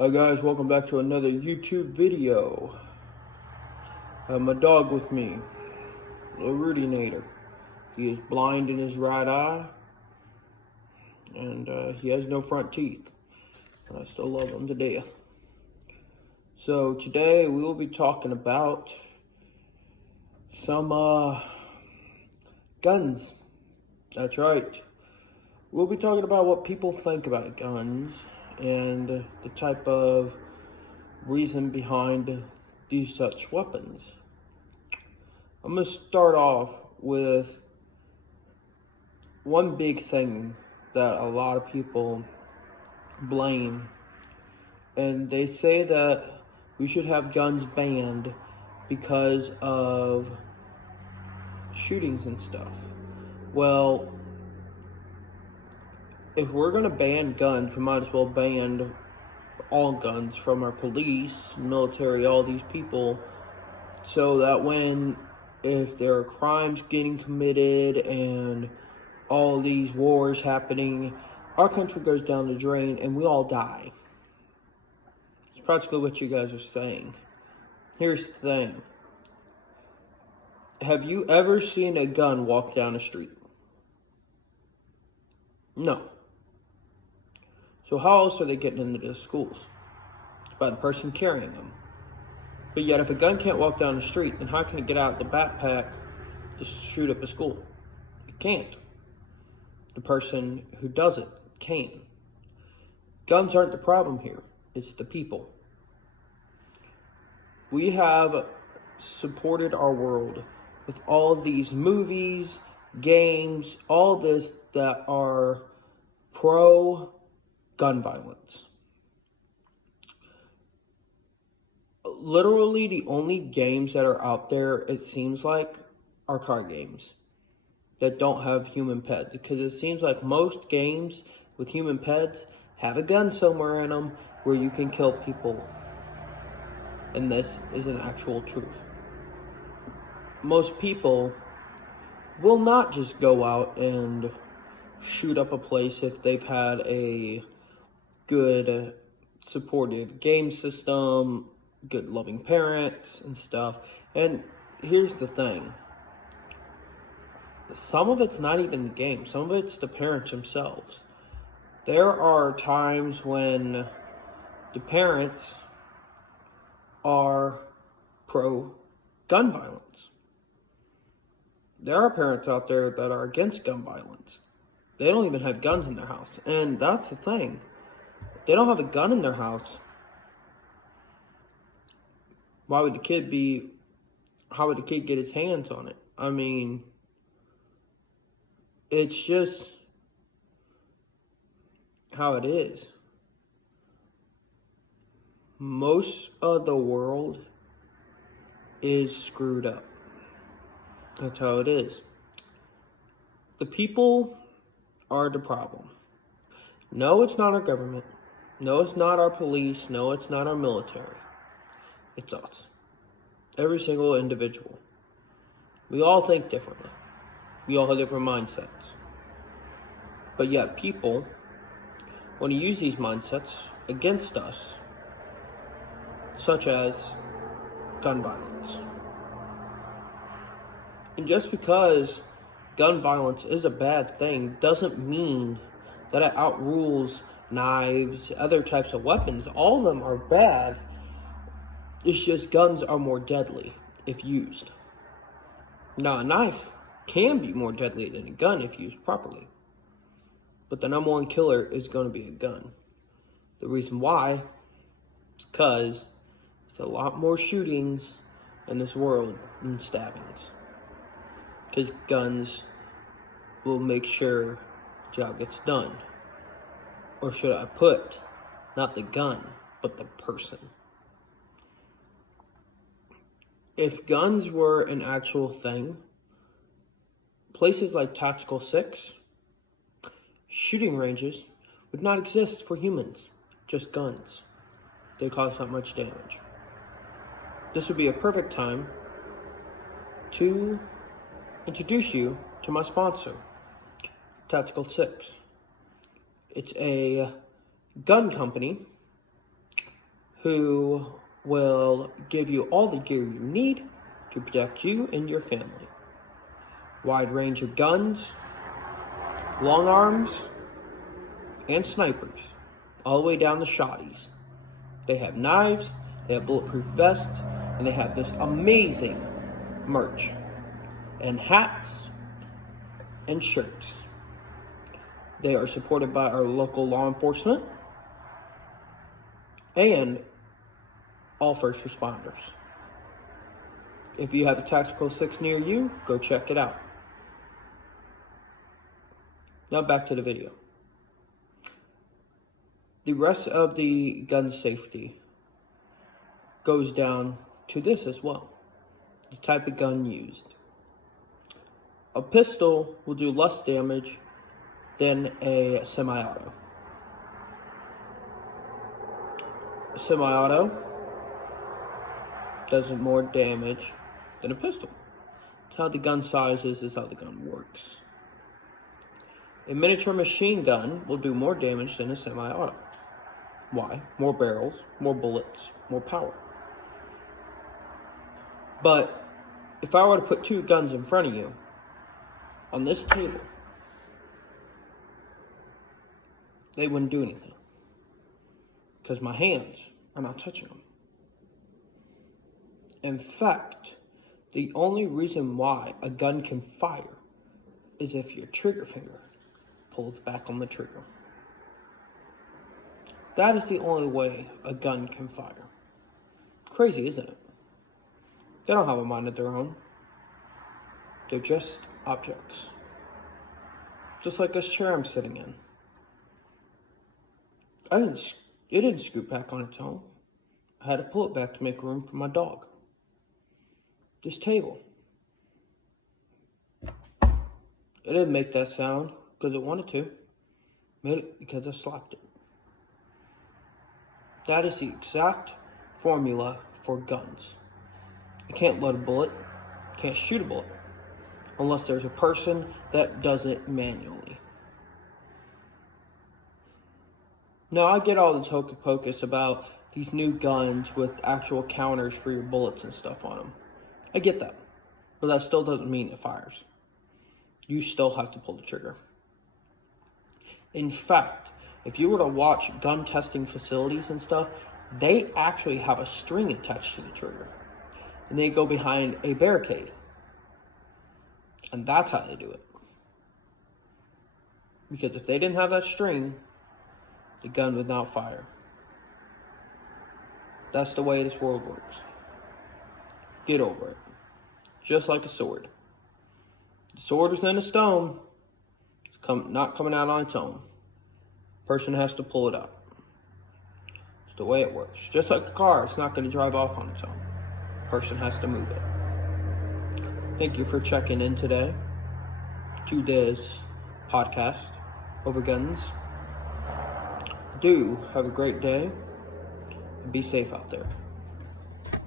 Hi guys, welcome back to another YouTube video. I have my dog with me, little Rudy Nader. He is blind in his right eye, and he has no front teeth. I still love him to death. So today we will be talking about some guns. That's right. We'll be talking about what people think about guns and the type of reason behind these such weapons. I'm going to start off with one big thing that a lot of people blame, and they say that we should have guns banned because of shootings and stuff. Well, if we're going to ban guns, we might as well ban all guns from our police, military, all these people, so that if there are crimes getting committed and all these wars happening, our country goes down the drain and we all die. It's practically what you guys are saying. Here's the thing. Have you ever seen a gun walk down the street? No. So how else are they getting into the schools? It's by the person carrying them. But yet if a gun can't walk down the street, then how can it get out of the backpack to shoot up a school? It can't. The person who does it can. Guns aren't the problem here. It's the people. We have supported our world with all of these movies, games, all this that are pro-gun violence. Literally the only games that are out there, it seems like, are car games that don't have human pets, because it seems like most games with human pets have a gun somewhere in them where you can kill people. And this is an actual truth. Most people will not just go out and shoot up a place if they've had a good supportive game system, good loving parents and stuff. And here's the thing. Some of it's not even the game. Some of it's the parents themselves. There are times when the parents are pro-gun violence. There are parents out there that are against gun violence. They don't even have guns in their house. And that's the thing. If they don't have a gun in their house, how would the kid get his hands on it? I mean, it's just how it is. Most of the world is screwed up. That's how it is. The people are the problem. No, it's not our government. No, it's not our police. No, it's not our military. It's us. Every single individual. We all think differently. We all have different mindsets. But yet people want to use these mindsets against us, such as gun violence. And just because gun violence is a bad thing doesn't mean that it outrules knives, other types of weapons. All of them are bad. It's just guns are more deadly if used. Now, a knife can be more deadly than a gun if used properly. But the number one killer is going to be a gun. The reason why is because there's a lot more shootings in this world than stabbings. Because guns will make sure the job gets done. Or should I put, not the gun, but the person. If guns were an actual thing, places like Tactical 6, shooting ranges would not exist for humans, just guns. They cause that much damage. This would be a perfect time to introduce you to my sponsor, Tactical 6. It's a gun company who will give you all the gear you need to protect you and your family. Wide range of guns, long arms, and snipers, all the way down to shotties. They have knives, they have bulletproof vests, and they have this amazing merch, and hats, and shirts. They are supported by our local law enforcement and all first responders. If you have a Tactical 6 near you, go check it out. Now back to the video. The rest of the gun safety goes down to this as well. The type of gun used. A pistol will do less damage than a semi-auto. A semi-auto does more damage than a pistol. It's how the gun size is how the gun works. A miniature machine gun will do more damage than a semi-auto. Why? More barrels, more bullets, more power. But if I were to put two guns in front of you on this table, they wouldn't do anything because my hands are not touching them. In fact, the only reason why a gun can fire is if your trigger finger pulls back on the trigger. That is the only way a gun can fire. Crazy, isn't it? They don't have a mind of their own. They're just objects. Just like this chair I'm sitting in. It didn't scoot back on its own. I had to pull it back to make room for my dog. This table. It didn't make that sound because it wanted to. It made it because I slapped it. That is the exact formula for guns. You can't load a bullet, can't shoot a bullet, unless there's a person that does it manually. Now, I get all this hocus pocus about these new guns with actual counters for your bullets and stuff on them. I get that, but that still doesn't mean it fires. You still have to pull the trigger. In fact, if you were to watch gun testing facilities and stuff, they actually have a string attached to the trigger. And they go behind a barricade. And that's how they do it. Because if they didn't have that string, the gun would not fire. That's the way this world works. Get over it. Just like a sword. The sword is in a stone. It's not coming out on its own. Person has to pull it up. It's the way it works. Just like a car, it's not going to drive off on its own. Person has to move it. Thank you for checking in today to this podcast over guns. Do have a great day and be safe out there.